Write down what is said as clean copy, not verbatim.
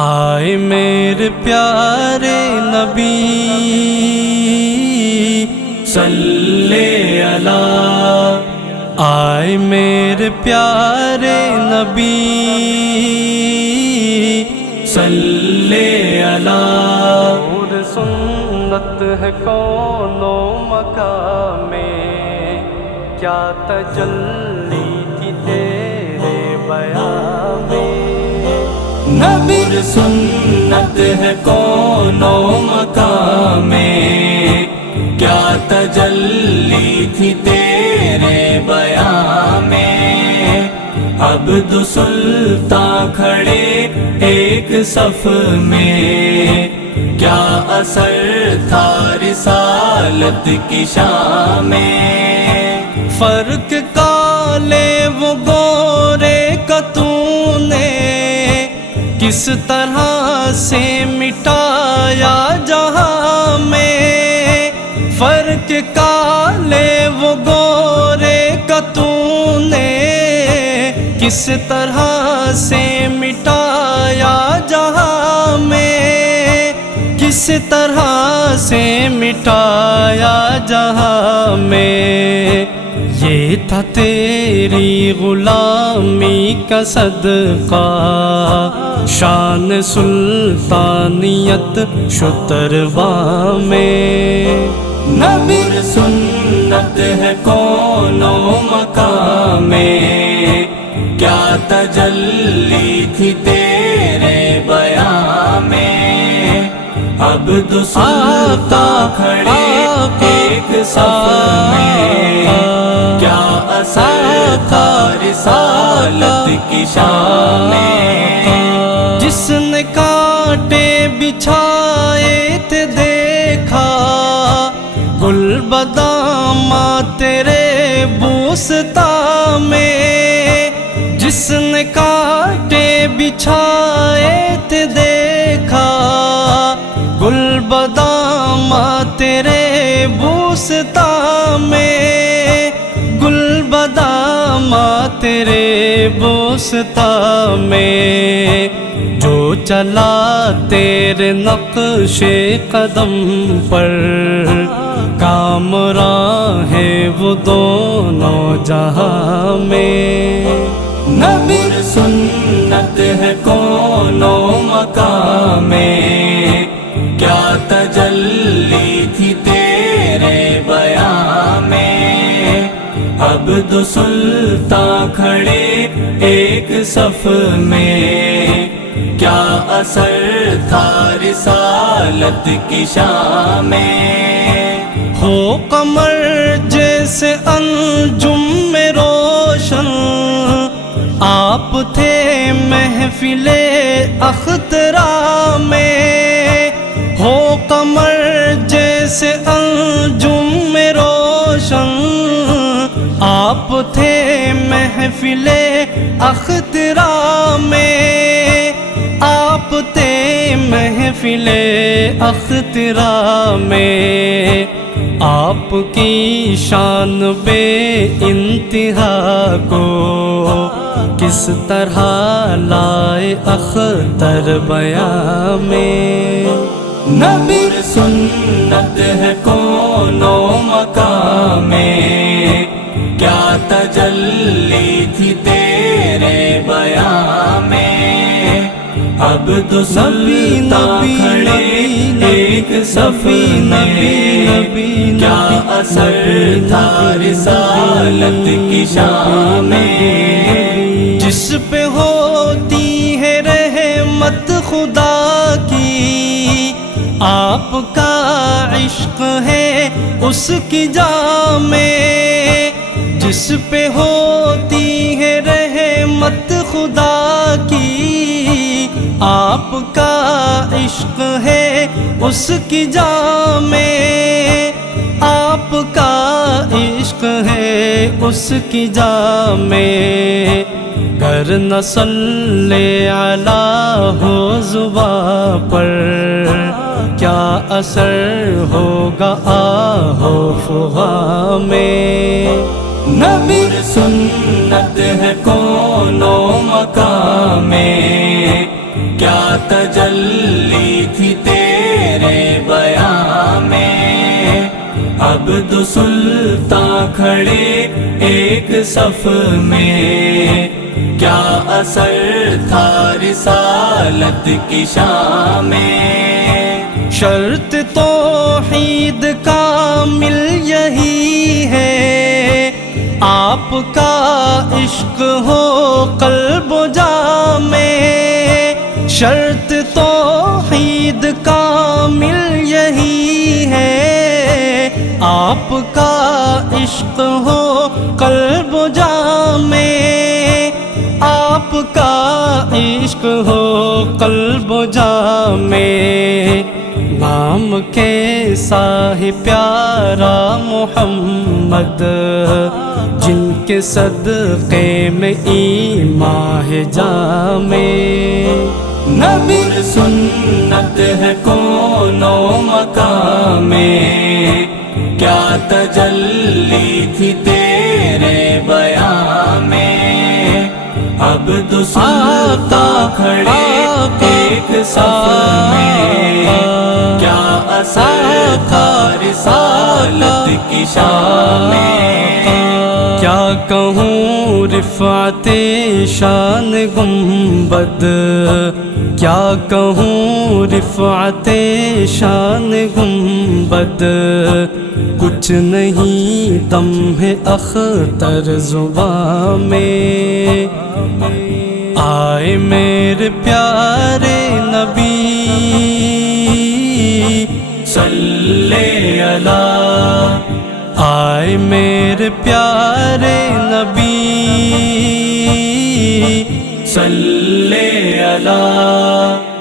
آئے میرے پیارے نبی صلی اللہ، آئے میرے پیارے نبی صلی اللہ۔ نور سنت ہے کون و مکان میں، کیا تجلی تھی تیرے بیان میں۔ نور سنت ہے کون و مکان میں، کیا تجلی تھی تیرے بیان میں۔ عبد سلطان کھڑے ایک صف میں، کیا اثر تھا رسالت کی شان میں۔ فرق کالے وہ گورے کا تو نے کس طرح سے مٹایا جہاں میں۔ فرق کالے وہ گورے کا تو نے کس طرح سے مٹایا جہاں میں، کس طرح سے مٹایا جہاں میں۔ یہ تھا تیری غلامی کا صدقہ، شان سلطانیت شترواں میں۔ نور سنت ہے کون و مکان میں، کیا تجلی تھی تیرے بیان میں۔ عبد سلطان کھڑے ایک صف میں، کیا اثر تھا رسالت کی شان میں۔ جس نے کانٹے بچھائے تھے دیکھا، گل بداماں تیرے بوستان میں۔ جس نے کانٹے بچھائے تھے دیکھا، گل بداماں تیرے بوستان میں، گل بداماں تیرے بوستان میں۔ جو چلا تیرے نقش قدم پر، کامراں ہے وہ دونوں جہاں میں۔ نور سنت ہے کون و مکان میں، کیا تجلی تھی تیرے بیان میں۔ عبد سلطان کھڑے ایک صف میں، کیا اثر تھا رسالت کی شان میں۔ ہو قمر جیسے انجم میں روشن، آپ تھے محفل اختراع میں۔ ہو قمر جیسے انجم میں روشن، آپ تھے محفل اختراع میں۔ آپ تھے محفل اختراع میں۔ آپ کی شان بے انتہا کو کس طرح لائے اختر بیان میں۔ نور سنت ہے کون و مکان میں، کیا تجلی تھی تیرے بیان میں۔ عبد سلطان کھڑے ایک صف میں، کیا اثر تھا رسالت کی شان میں۔ جس پہ ہوتی ہے رحمت خدا کی، آپ کا عشق ہے اس کی جان میں۔ جس پہ ہوتی ہے رحمت خدا کی، آپ کا عشق ہے اس کی جان میں۔ آپ کا عشق ہے اس کی جان میں۔ گر نہ صلی علیہ ہو زباں پر، کیا اثر ہوگا آہو فغاں میں۔ نور سنت ہے کون و مکان میں، کیا تجلی تھی تیرے بیاں میں، عبد سلطان کھڑے ایک صف میں، کیا اثر تھا رسالت کی شان میں۔ شرط توحید کامل یہی ہے، آپ کا عشق ہو قلب و جاں میں۔ شرط توحید کامل یہی ہے، آپ کا عشق ہو قلب و جاں میں، آپ کا عشق ہو قلب و جاں میں۔ نام کے صاحب پیارا محمد، جن کے صدقے میں ایمان ہے جاں میں۔ نبی سنت ہے کون و مکان میں، کیا تجلی تھی تیرے بیاں میں، عبد سلطان کھڑے ایک صف میں، کیا اثر تھا رسالت کی شان میں۔ کیا کہوں رفعت شان گنبد، کیا کہوں رفعت شان گنبد، کچھ نہیں دم ہے اختر زباں میں۔ آئے میرے پیارے نبی صلی اللہ، آئے میرے پیارے نبی صلی اللہ۔